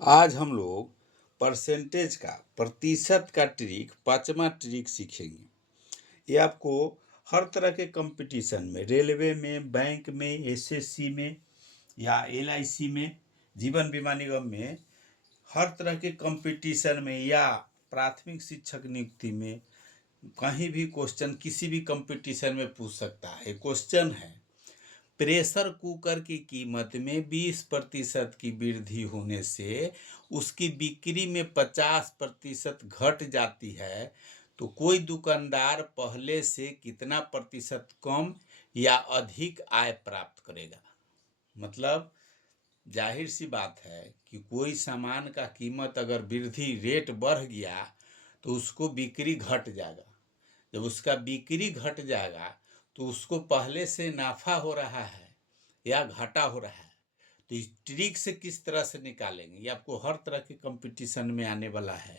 आज हम लोग परसेंटेज का प्रतिशत का ट्रिक 5वां ट्रिक सीखेंगे। ये आपको हर तरह के कंपटीशन में, रेलवे में, बैंक में, एसएससी में या एलआईसी में, जीवन बीमा निगम में, हर तरह के कंपटीशन में या प्राथमिक शिक्षक नियुक्ति में कहीं भी क्वेश्चन किसी भी कंपटीशन में पूछ सकता है। क्वेश्चन है, प्रेशर कुकर की कीमत में 20% की वृद्धि होने से उसकी बिक्री में 50% घट जाती है, तो कोई दुकानदार पहले से कितना प्रतिशत कम या अधिक आय प्राप्त करेगा। मतलब जाहिर सी बात है कि कोई सामान का कीमत अगर वृद्धि रेट बढ़ गया तो उसको बिक्री घट जाएगा। जब उसका बिक्री घट जाएगा तो उसको पहले से नाफा हो रहा है या घाटा हो रहा है। तो इस ट्रिक से किस तरह से निकालेंगे, ये आपको हर तरह के कंपटीशन में आने वाला है।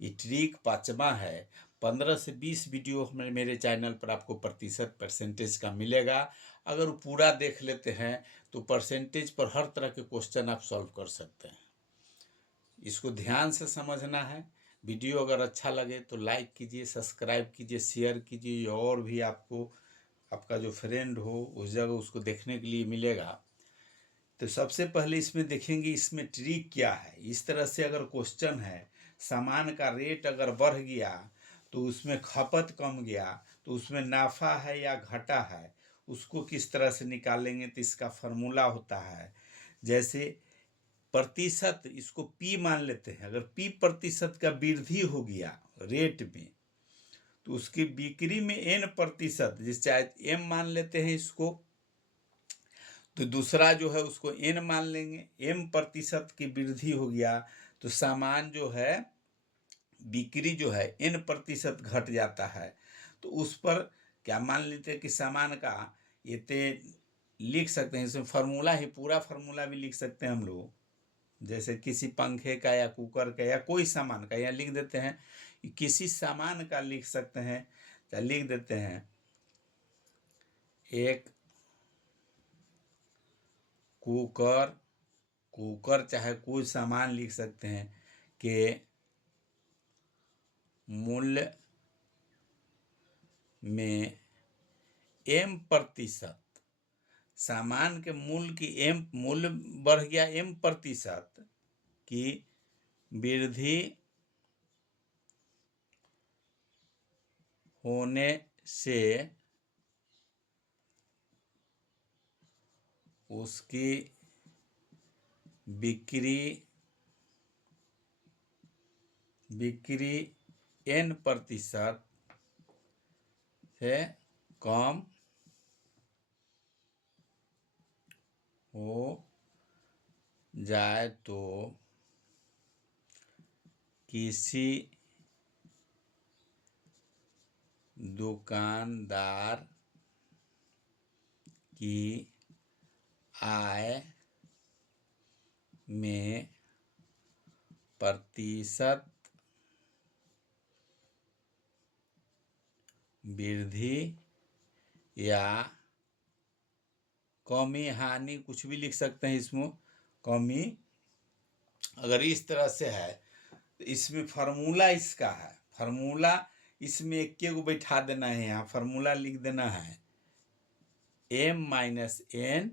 ये ट्रिक 5वां है। 15 से 20 वीडियो मेरे चैनल पर आपको प्रतिशत परसेंटेज का मिलेगा। अगर वो पूरा देख लेते हैं तो परसेंटेज पर हर तरह के क्वेश्चन आप सॉल्व कर सकते हैं। इसको ध्यान से समझना है। वीडियो अगर अच्छा लगे तो लाइक कीजिए, सब्सक्राइब कीजिए, शेयर कीजिए, और भी आपको आपका जो फ्रेंड हो उस जगह उसको देखने के लिए मिलेगा। तो सबसे पहले इसमें देखेंगे इसमें ट्रिक क्या है। इस तरह से अगर क्वेश्चन है, सामान का रेट अगर बढ़ गया तो उसमें खपत कम गया तो उसमें नाफा है या घाटा है, उसको किस तरह से निकालेंगे। तो इसका फॉर्मूला होता है, जैसे प्रतिशत, इसको पी मान लेते हैं। अगर पी प्रतिशत का वृद्धि हो गया रेट में तो उसकी बिक्री में एन प्रतिशत, जिस चाहे एम मान लेते हैं इसको, तो दूसरा जो है उसको एन मान लेंगे। एम प्रतिशत की वृद्धि हो गया तो सामान जो है बिक्री जो है एन प्रतिशत घट जाता है। तो उस पर क्या मान लेते हैं कि सामान का ये लिख सकते हैं। इसमें फार्मूला ही, पूरा फार्मूला भी लिख सकते हैं हम लोग। जैसे किसी पंखे का या कुकर का या कोई सामान का, या लिख देते हैं किसी सामान का लिख सकते हैं। तो लिख देते हैं एक कुकर, कुकर चाहे कोई सामान लिख सकते हैं कि मूल्य में एम प्रतिशत, सामान के मूल्य की एम, मूल्य बढ़ गया एम प्रतिशत की वृद्धि होने से उसकी बिक्री एन प्रतिशत से कम हो जाए तो किसी दुकानदार की आय में प्रतिशत वृद्धि या कमी, हानि, कुछ भी लिख सकते हैं इसमें, कमी अगर इस तरह से है तो इसमें फार्मूला इसका है। फार्मूला इसमें एक को बैठा देना है, यहाँ फार्मूला लिख देना है m minus n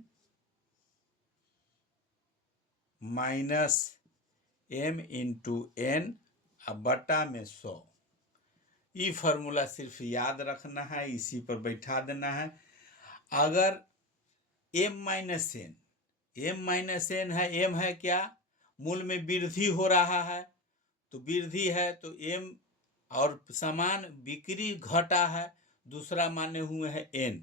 minus m into n बटा में 100। ये फार्मूला सिर्फ याद रखना है, इसी पर बैठा देना है। अगर m माइनस एन है, m है क्या, मूल्य में वृद्धि हो रहा है, तो वृद्धि है तो m, और सामान बिक्री घटा है, दूसरा माने हुए है n,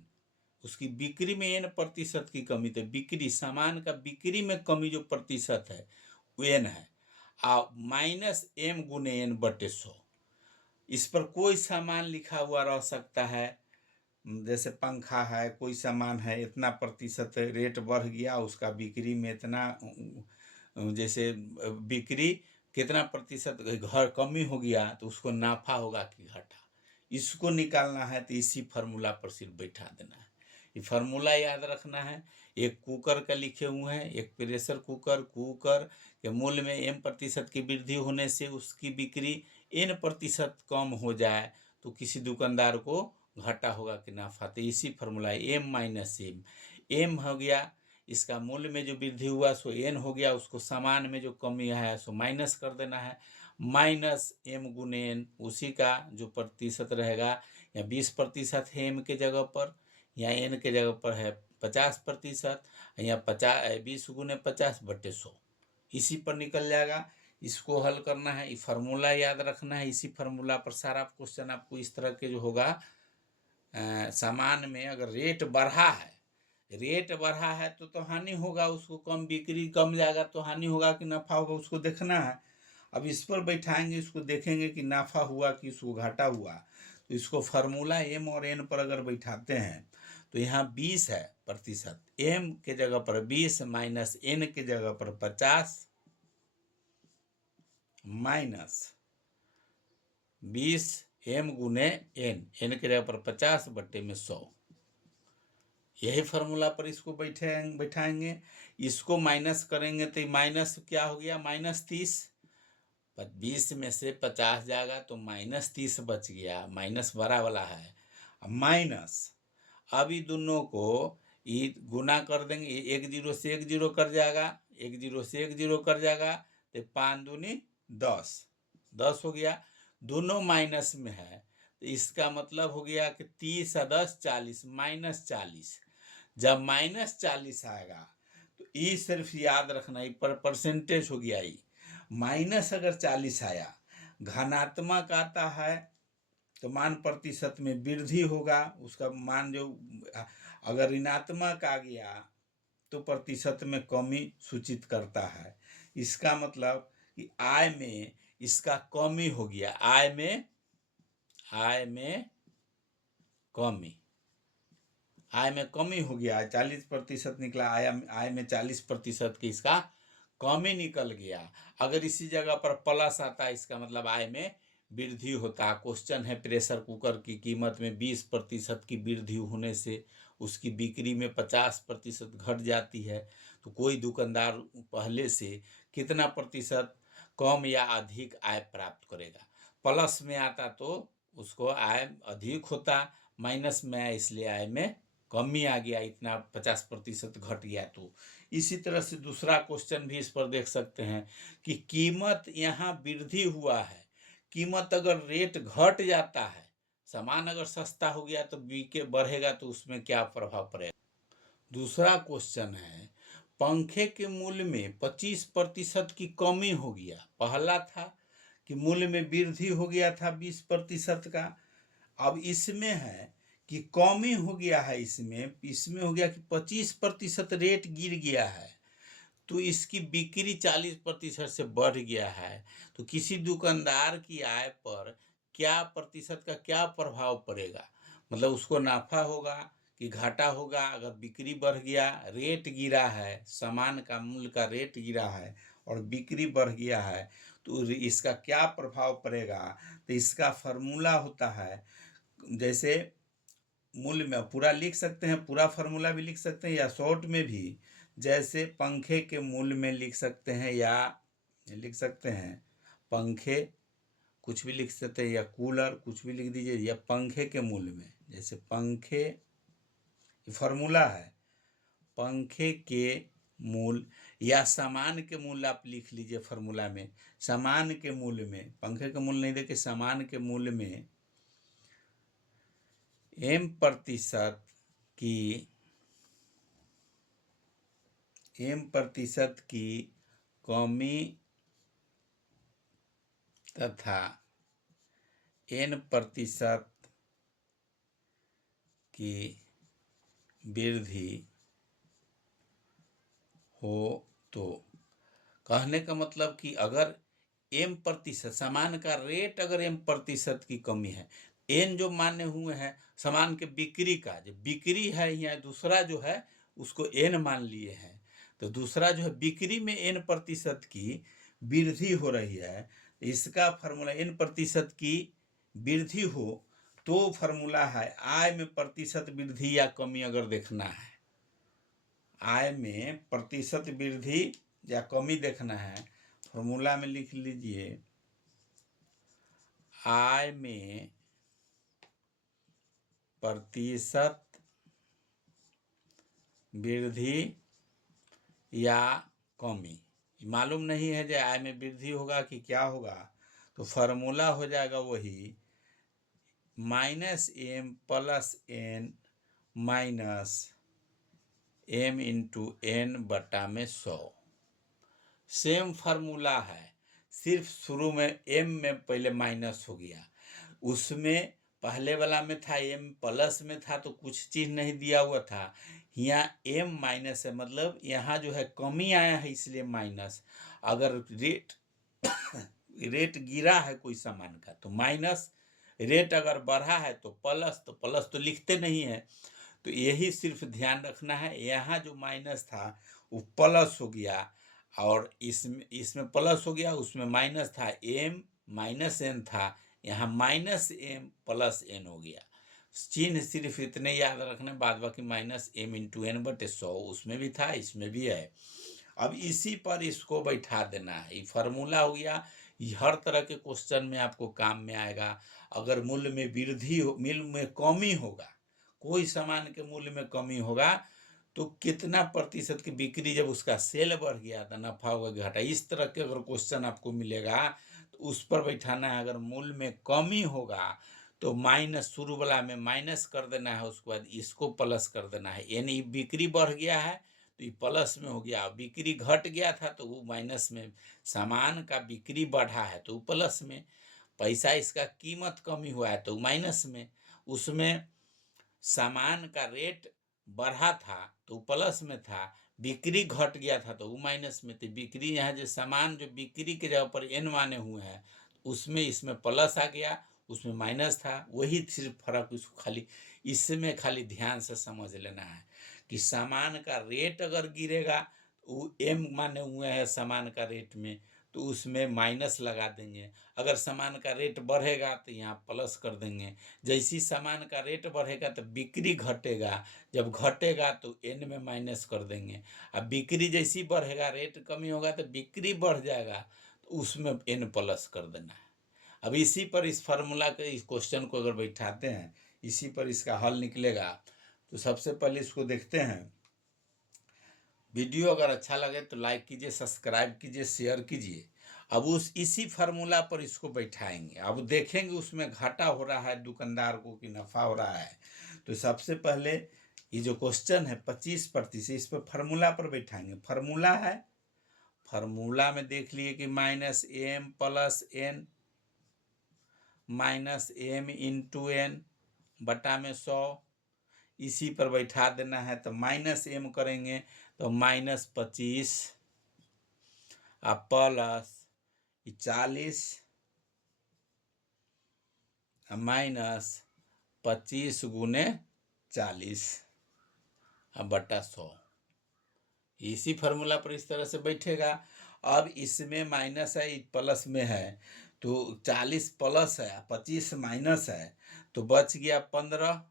उसकी बिक्री में n प्रतिशत की कमी, तो बिक्री, सामान का बिक्री में कमी जो प्रतिशत है वो n है, और माइनस m गुने n बटे 100। इस पर कोई सामान लिखा हुआ रह सकता है, जैसे पंखा है, कोई सामान है, इतना प्रतिशत रेट बढ़ गया, उसका बिक्री में इतना, जैसे बिक्री कितना प्रतिशत घर कमी हो गया तो उसको नाफा होगा कि घाटा, इसको निकालना है तो इसी फार्मूला पर सिर्फ बैठा देना है। ये फार्मूला याद रखना है। एक कुकर का लिखे हुए हैं, एक प्रेशर कुकर, कुकर के मूल्य में m% की वृद्धि होने से उसकी बिक्री n% कम हो जाए तो किसी दुकानदार को घाटा होगा कि नाफा। तो इसी formula m minus m, m हो गया इसका मूल्य में जो वृद्धि हुआ सो n हो गया, उसको सामान में जो कमी है सो माइनस कर देना है, माइनस m गुने n, उसी का जो प्रतिशत रहेगा या 20% है m के जगह पर, या n के जगह पर है 50%, या 20 गुने 50/100 इसी पर निकल जाएगा। इसको हल करना है, ये फार्मूला याद रखना है। इसी फार्मूला पर सारा क्वेश्चन आपको इस तरह के जो होगा, सामान में अगर रेट बढ़ा है तो हानि होगा, उसको कम बिक्री कम जाएगा तो हानि होगा कि नफा होगा, उसको देखना है। अब इस पर बैठाएंगे, इसको देखेंगे कि नाफा हुआ कि इसको घाटा हुआ। तो इसको फार्मूला m और n पर अगर बैठाते हैं तो यहाँ 20 है प्रतिशत, m के जगह पर 20 माइनस n के जगह पर 50 माइनस 20 m गुने n के जगह पर 50/100, यही फार्मूला पर इसको बैठाएंगे। इसको माइनस करेंगे तो माइनस क्या हो गया, -30, 20 में से 50 जाएगा तो -30 बच गया, माइनस बड़ा वाला है, माइनस अब ये दोनों को ये गुना कर देंगे, एक 0 से 1 0 कर जाएगा, 1 0 से 1 0 कर जाएगा तो 5 दूनी 10, 10 हो गया, दोनों माइनस में है तो इसका मतलब हो गया कि 30 और 10 40, -40। जब -40 आएगा तो ये सिर्फ याद रखना, ये पर परसेंटेज हो गया, ये माइनस अगर 40 आया, घनात्मक आता है तो मान प्रतिशत में वृद्धि होगा, उसका मान जो अगर ऋणात्मक आ गया तो प्रतिशत में कमी सूचित करता है। इसका मतलब कि आय में इसका कमी हो गया, आय में कमी हो गया, 40% निकला, आय में 40% की इसका कमी निकल गया। अगर इसी जगह पर प्लस आता है इसका मतलब आय में वृद्धि होता। क्वेश्चन है प्रेशर कुकर की कीमत में 20% की वृद्धि होने से उसकी बिक्री में 50% घट जाती है, तो कोई दुकानदार पहले से कितना प्रतिशत कम या अधिक आय प्राप्त करेगा। प्लस में आता तो उसको आय अधिक होता, माइनस में आया इसलिए आय में कमी आ गया, इतना 50% घट गया। तो इसी तरह से दूसरा क्वेश्चन भी इस पर देख सकते हैं कि कीमत यहाँ वृद्धि हुआ है, कीमत अगर रेट घट जाता है, सामान अगर सस्ता हो गया तो बिके बढ़ेगा तो उसमें क्या प्रभाव पड़ेगा। दूसरा क्वेश्चन है पंखे के मूल्य में 25% की कमी हो गया। पहला था कि मूल्य में वृद्धि हो गया था 20% का, अब इसमें है कि कमी हो गया है, इसमें हो गया कि 25% रेट गिर गया है तो इसकी बिक्री 40% से बढ़ गया है। तो किसी दुकानदार की आय पर क्या प्रतिशत का क्या प्रभाव पड़ेगा, मतलब उसको नाफा होगा कि घाटा होगा। अगर बिक्री बढ़ गया, रेट गिरा है, सामान का मूल्य का रेट गिरा है और बिक्री बढ़ गया है तो इसका क्या प्रभाव पड़ेगा। तो इसका फार्मूला होता है, जैसे मूल्य में पूरा लिख सकते हैं, पूरा फार्मूला भी लिख सकते हैं या शॉर्ट में भी, जैसे पंखे के मूल्य में लिख सकते हैं या लिख सकते हैं पंखे, कुछ भी लिख सकते हैं, या कूलर कुछ भी लिख दीजिए, या पंखे के मूल्य में, जैसे पंखे फार्मूला है, पंखे के मूल्य या सामान के मूल्य आप लिख लीजिए फार्मूला में। सामान के मूल्य में, पंखे का मूल्य नहीं देखे, सामान के मूल्य में m% की कमी तथा n% की वृद्धि हो तो, कहने का मतलब कि अगर m% सामान का रेट अगर m% की कमी है, n जो माने हुए हैं सामान के बिक्री का, जो बिक्री है या दूसरा जो है उसको n मान लिए हैं, तो दूसरा जो है बिक्री में n% की वृद्धि हो रही है, इसका फार्मूला n% की वृद्धि हो तो फार्मूला है आय में प्रतिशत वृद्धि या कमी अगर देखना है, आय में प्रतिशत वृद्धि या कमी देखना है, फार्मूला में लिख लीजिए आय में प्रतिशत वृद्धि या कमी। मालूम नहीं है जो आय में वृद्धि होगा कि क्या होगा, तो फार्मूला हो जाएगा वही -m + n minus m × n बटा में 100। सेम फार्मूला है, सिर्फ शुरू में m में पहले माइनस हो गया, उसमें पहले वाला में था m प्लस में था तो कुछ चीज़ नहीं दिया हुआ था, यहाँ m माइनस है, मतलब यहाँ जो है कमी आया है इसलिए माइनस। अगर रेट गिरा है कोई सामान का तो माइनस, रेट अगर बढ़ा है तो प्लस तो लिखते नहीं है। तो यही सिर्फ ध्यान रखना है, यहाँ जो माइनस था वो प्लस हो गया और इसमें प्लस हो गया, उसमें माइनस था, m - n था, यहाँ -m + n हो गया। चिन्ह सिर्फ इतने याद रखना, बाद बाकी -m × n बटे 100 उसमें भी था इसमें भी है। अब इसी पर इसको बैठा देना है, ये फार्मूला हो गया। ये हर तरह के क्वेश्चन में आपको काम में आएगा। अगर मूल्य में वृद्धि हो, मूल्य में कमी होगा, कोई सामान के मूल्य में कमी होगा तो कितना प्रतिशत की बिक्री, जब उसका सेल बढ़ गया तो नफा होगा घाटा, इस तरह के अगर क्वेश्चन आपको मिलेगा तो उस पर बैठाना है। अगर मूल्य में कमी होगा तो माइनस, शुरू वाला में माइनस कर देना है, उसके बाद इसको प्लस कर देना है, यानी बिक्री बढ़ गया है तो ये प्लस में हो गया, बिक्री घट गया था तो वो माइनस में, सामान का बिक्री बढ़ा है तो वो प्लस में, पैसा इसका कीमत कमी हुआ है तो माइनस में, उसमें सामान का रेट बढ़ा था तो प्लस में था, बिक्री घट गया था तो वो माइनस में थी। बिक्री यहाँ जो सामान जो बिक्री के जगह पर n माने हुए हैं उसमें इसमें प्लस आ गया, उसमें माइनस था, वही सिर्फ फर्क। इसको खाली इसमें खाली ध्यान से समझ लेना है कि सामान का रेट अगर गिरेगा, वो m माने हुए हैं सामान का रेट में, तो उसमें माइनस लगा देंगे। अगर सामान का रेट बढ़ेगा तो यहाँ प्लस कर देंगे। जैसी सामान का रेट बढ़ेगा तो बिक्री घटेगा, जब घटेगा तो n में माइनस कर देंगे। अब बिक्री जैसी बढ़ेगा, रेट कमी होगा तो बिक्री बढ़ जाएगा तो उसमें n प्लस कर देना है। अब इसी पर इस फार्मूला के इस क्वेश्चन को अगर बैठाते हैं, इसी पर इसका हल निकलेगा। तो सबसे पहले इसको देखते हैं। वीडियो अगर अच्छा लगे तो लाइक कीजिए, सब्सक्राइब कीजिए, शेयर कीजिए। अब इसी फार्मूला पर इसको बैठाएंगे, अब देखेंगे उसमें घाटा हो रहा है दुकानदार को कि नफ़ा हो रहा है। तो सबसे पहले ये जो क्वेश्चन है 25%, इस पर फार्मूला पर बैठाएंगे। फार्मूला है, फार्मूला में देख लिए कि -m + n -m × n बटा में 100, इसी पर बैठा देना है। तो -m करेंगे तो -25 प्लस 40 -25 × 40 बटा 100, इसी फार्मूला पर इस तरह से बैठेगा। अब इसमें माइनस है, प्लस में है, तो 40 प्लस है 25 माइनस है, तो बच गया 15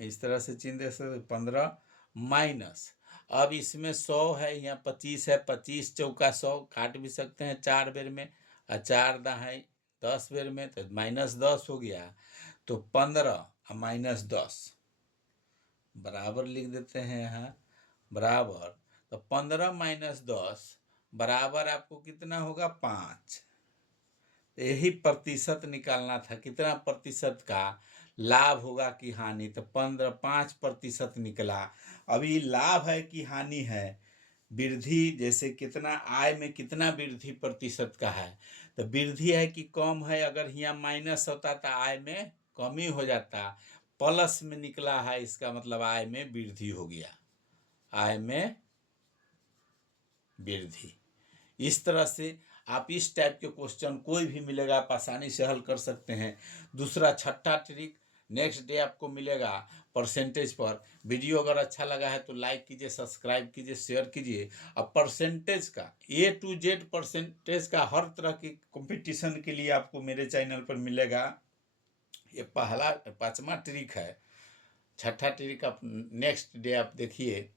इस तरह से चिन्ह दे सकते, 15 माइनस। अब इसमें 100 है, यहाँ 25 है, 25 चौका 100 काट भी सकते हैं 4 बेर में, और 4 दहाई 10 बेर में, तो -10 हो गया। तो 15 -10 बराबर लिख देते हैं यहाँ, बराबर। तो 15 - 10 बराबर आपको कितना होगा 5। यही प्रतिशत निकालना था, कितना प्रतिशत का लाभ होगा कि हानि, तो 5% निकला। अभी लाभ है कि हानि है, वृद्धि जैसे कितना आय में कितना वृद्धि प्रतिशत का है, तो वृद्धि है कि कम है। अगर यहाँ माइनस होता तो आय में कमी हो जाता, प्लस में निकला है, इसका मतलब आय में वृद्धि हो गया, आय में वृद्धि। इस तरह से आप इस टाइप के क्वेश्चन कोई भी मिलेगा आप आसानी से हल कर सकते हैं। दूसरा छठा ट्रिक नेक्स्ट डे आपको मिलेगा, परसेंटेज पर। वीडियो अगर अच्छा लगा है तो लाइक कीजिए, सब्सक्राइब कीजिए, शेयर कीजिए। अब परसेंटेज का A to Z परसेंटेज का हर तरह की कंपटीशन के लिए आपको मेरे चैनल पर मिलेगा। ये पहला 5वां ट्रिक है। छठा ट्रिक आप नेक्स्ट डे आप देखिए।